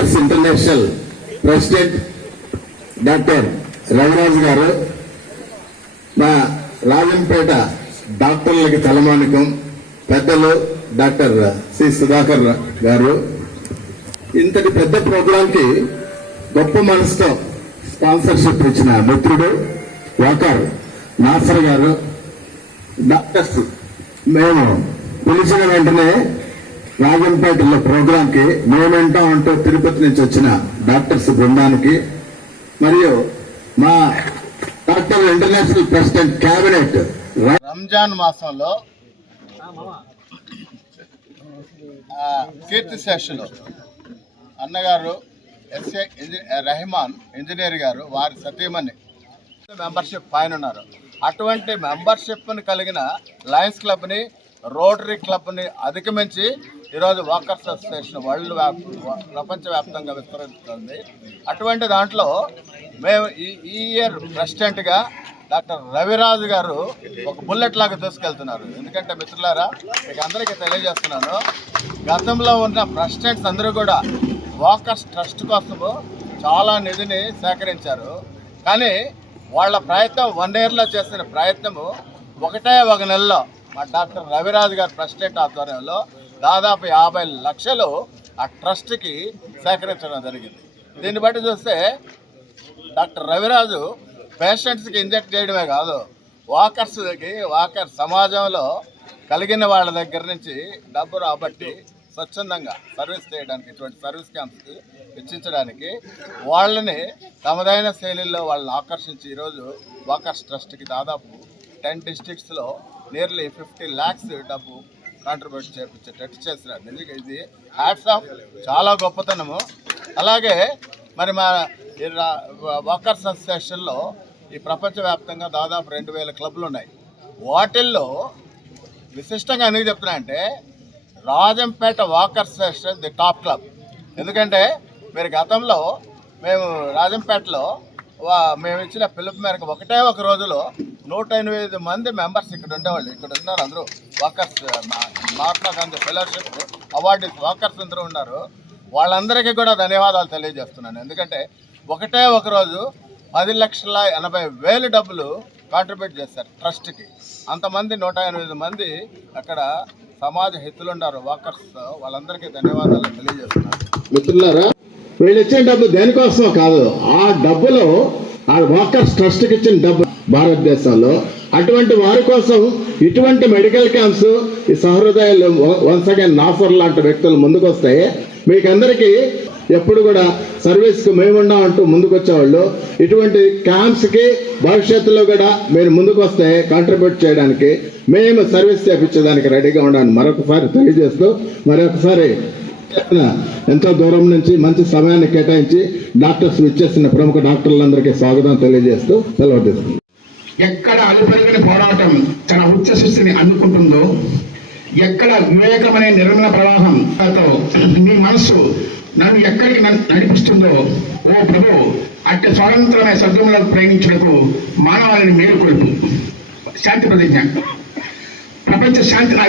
Walkers international president doctor Raviraju గారు, మా రాజంపేట డాక్టర్లకి తలమానికం పెద్దలు డాక్టర్ సి సుధాకర్ గారు, ఇంతటి పెద్ద ప్రోగ్రాంకి గొప్ప మనసుతో స్పాన్సర్షిప్ ఇచ్చిన మిత్రుడు వాకర్ నాసర్ గారు, డాక్టర్స్ మేము పిలిచిన వెంటనే రాజంపేటలో ప్రోగ్రాంకి మేమెంటాం అంటూ తిరుపతి నుంచి వచ్చిన డాక్టర్స్ బృందానికి, మరియు మా doctor international president cabinet Ramzan మాసంలో కీర్తిశేషులు అన్నగారు ఎస్ఏ రెహమాన్ ఇంజనీర్ గారు, వారి సతీమణి మెంబర్షిప్ పైన ఉన్నారు. అటువంటి మెంబర్షిప్ని కలిగిన లయన్స్ క్లబ్ని, రోటరీ క్లబ్ని అధిగమించి ఈరోజు వాకర్స్ అసోసియేషన్ ప్రపంచవ్యాప్తంగా విస్తరిస్తుంది. అటువంటి దాంట్లో మేము ఈ ఇయర్ ప్రెసిడెంట్గా డాక్టర్ రవిరాజు గారు ఒక బుల్లెట్ లాగా దూసుకెళ్తున్నారు. ఎందుకంటే మిత్రులారా, మీకు అందరికీ తెలియజేస్తున్నాను, గతంలో ఉన్న ప్రెసిడెంట్స్ అందరూ కూడా వాకర్స్ ట్రస్ట్ కోసము చాలా నిధిని సేకరించారు. కానీ వాళ్ళ ప్రయత్నం 1 yearలో చేసిన ప్రయత్నము ఒకటే 1 నెలలో మా డాక్టర్ రవిరాజు గారు ప్రెసిడెంట్ ఆధ్వర్యంలో దాదాపు 50 లక్షలు ఆ ట్రస్ట్కి సేకరించడం జరిగింది. దీన్ని బట్టి చూస్తే డాక్టర్ రవిరాజు పేషెంట్స్కి ఇంజెక్ట్ చేయడమే కాదు, వాకర్ సమాజంలో కలిగిన వాళ్ళ దగ్గర నుంచి డబ్బు రాబట్టి స్వచ్ఛందంగా సర్వీస్ చేయడానికి, ఇటువంటి సర్వీస్ క్యాంప్స్కి వెచ్చించడానికి వాళ్ళని తమదైన శైలిలో వాళ్ళని ఆకర్షించి ఈరోజు వాకర్స్ ట్రస్ట్కి దాదాపు 10 డిస్ట్రిక్ట్స్లో నియర్లీ 50 lakhs డబ్బు కాంట్రిబ్యూట్ చేయించేటట్టు చేసినారు. నిజంగా ఇది హ్యాట్స్ ఆఫ్, చాలా గొప్పతనము. అలాగే మరి మా వాకర్స్ అసోసియేషన్లో ఈ ప్రపంచవ్యాప్తంగా దాదాపు 2000 క్లబ్లు ఉన్నాయి. వాటిల్లో విశిష్టంగా ఎందుకు చెప్తున్నా అంటే Rajampet walkers association the top club. ఎందుకంటే మీరు గతంలో మేము రాజంపేటలో మేము ఇచ్చిన పిలుపు మేరకు ఒకటే ఒక రోజులో 108 మంది మెంబర్స్ ఇక్కడ ఉండేవాళ్ళు. ఇక్కడ ఉన్నారు అందరూ walkers, Mahatma Gandhi fellowship award walkers అందరూ ఉన్నారు. వాళ్ళందరికీ కూడా ధన్యవాదాలు తెలియజేస్తున్నాను. ఎందుకంటే ఒకటే ఒక రోజు 10,80,000 డబ్బులు కాంట్రిబ్యూట్ చేశారు ట్రస్ట్కి. అంతమంది 108 మంది అక్కడ సమాజ హితులు ఉన్నారు వాకర్స్. వాళ్ళందరికీ ధన్యవాదాలు తెలియజేస్తున్నారు. మిత్రులారా, వీళ్ళు ఇచ్చిన డబ్బు దేనికోసమో కాదు, ఆ డబ్బులో ఆ వాకర్స్ ట్రస్ట్కి ఇచ్చిన డబ్బు భారతదేశంలో అటువంటి వారి కోసం ఇటువంటి మెడికల్ క్యాంప్స్ ఈ సహృదయాలు వన్స్ అగైన్ నాసర్ లాంటి వ్యక్తులు ముందుకు వస్తే మీకందరికీ ఎప్పుడు కూడా సర్వీస్కి మేమున్నాం అంటూ ముందుకు వచ్చేవాళ్ళు. ఇటువంటి క్యాంప్స్కి భవిష్యత్తులో కూడా మీరు ముందుకు వస్తే కాంట్రిబ్యూట్ చేయడానికి, మేము సర్వీస్ చేయించడానికి రెడీగా ఉండాలని మరొకసారి తెలియజేస్తూ, మరొకసారి ఎంతో దూరం నుంచి మంచి సమయాన్ని కేటాయించి డాక్టర్స్ ఇచ్చేసిన ప్రముఖ డాక్టర్లందరికీ స్వాగతం తెలియజేస్తూ సెలవు తీసుకుంటాం. ఎక్కడ అలుపెరగని పోరాటం తన ఉచ్చ శిస్తిని అందుకుంటుందో, ఎక్కడ వివేకమనే నిర్మల ప్రవాహంతో నీ మనస్సు నన్ను ఎక్కడికి నడిపిస్తుందో, ఓ ప్రభు అట్టి స్వతంత్రమైన సద్గుణంలో ప్రయాణించుటకు మానవాళిని మేలుకొల్పు. శాంతి ప్రతిజ్ఞ. ప్రపంచ శాంతిని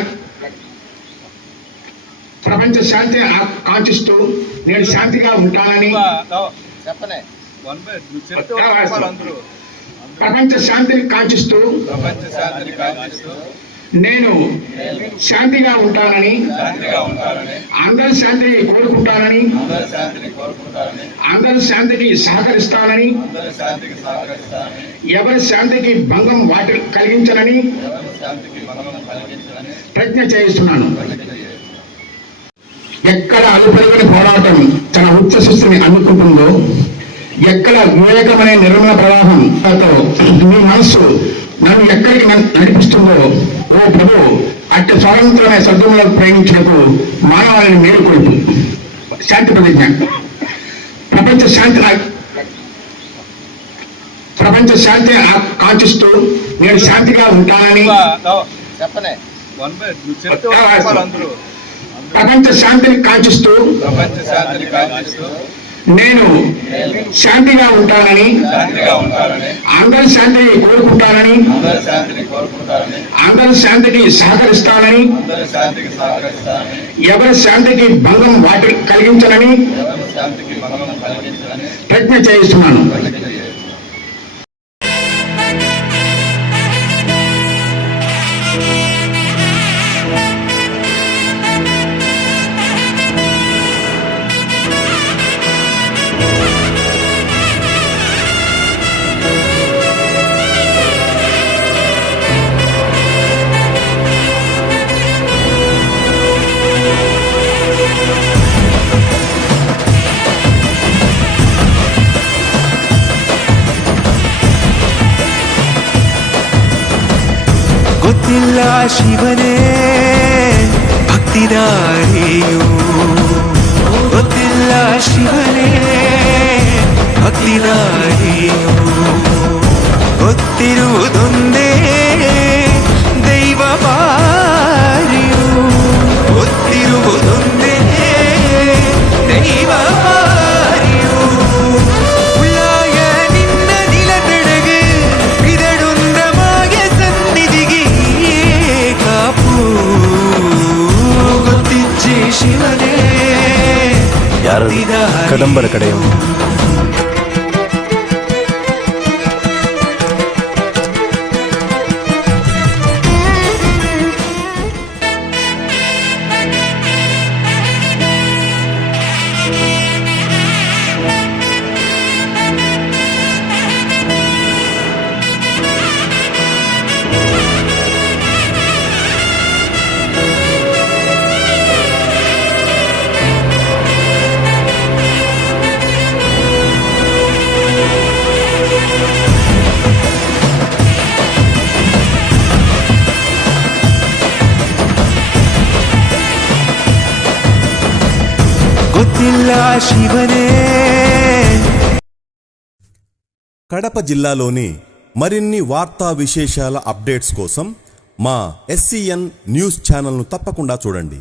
కాంక్షిస్తూ నేను శాంతిగా ఉంటానని, ప్రపంచ శాంతిని కాంక్షిస్తూ నేను శాంతిగా ఉంటానని, అందరి శాంతిని కోరుకుంటానని, అందరి శాంతికి సహకరిస్తానని, ఎవరి శాంతికి భంగం కలిగించనని ప్రతిజ్ఞ చేయిస్తున్నాను. ఎక్కడ అలుపెరగని పోరాటం తన ఉచ్చ శిస్తిని అందుకుంటుందో, ఎక్కడ వివేకమనే నిర్మల ప్రవాహంతో నీ మనస్సు నన్ను ఎక్కడికి నడిపిస్తుందో, ఓ ప్రభు అట్టి స్వతంత్రమైన సద్గుణంలో ప్రయాణించుటకు మానవాళిని మేలుకొల్పు. శాంతి ప్రతిజ్ఞ. ప్రపంచ శాంతిని కాంక్షిస్తూ నేను శాంతిగా ఉంటానని, ప్రపంచ శాంతిని కాంక్షిస్తూ నేను శాంతిగా ఉంటానని, అందరి శాంతిని కోరుకుంటానని, అందరి శాంతికి సహకరిస్తానని, ఎవరి శాంతికి భంగం కలిగించనని శాంతికి భంగం కలిగించాలని ప్రతిజ్ఞ చేయిస్తున్నాను. ಗೊತ್ತಿಲ್ಲ ಶಿವನೇ ಭಕ್ತಿದಾರಿಯು, ಗೊತ್ತಿಲ್ಲ ಶಿವನೇ ಭಕ್ತಿದಾರಿಯು, ಗೊತ್ತಿರುವುದೊಂದೇ ದೈವ ಬಾರಿಯು, ಗೊತ್ತಿರುವುದೊಂದೇ ದೈವ ಬಾರಿಯು. ಉಳ್ಳಾಯ ನಿನ್ನ ನಿಲತಡೆಗೆ ಇದಡೊಂದಮಾಯ ಸನ್ನಿಧಿಗೆ ಕಾಪು ಗೊತ್ತಿಚ್ಚಿ ಶಿವನೇ ಕದಂಬರ ಕಡೆಯು ಗೊತ್ತಿಲ್ಲ ಶಿವನೇ. కడప జిల్లాలోని మరిన్ని వార్తా విశేషాల అప్డేట్స్ కోసం మా SCN న్యూస్ ఛానల్ను తప్పకుండా చూడండి.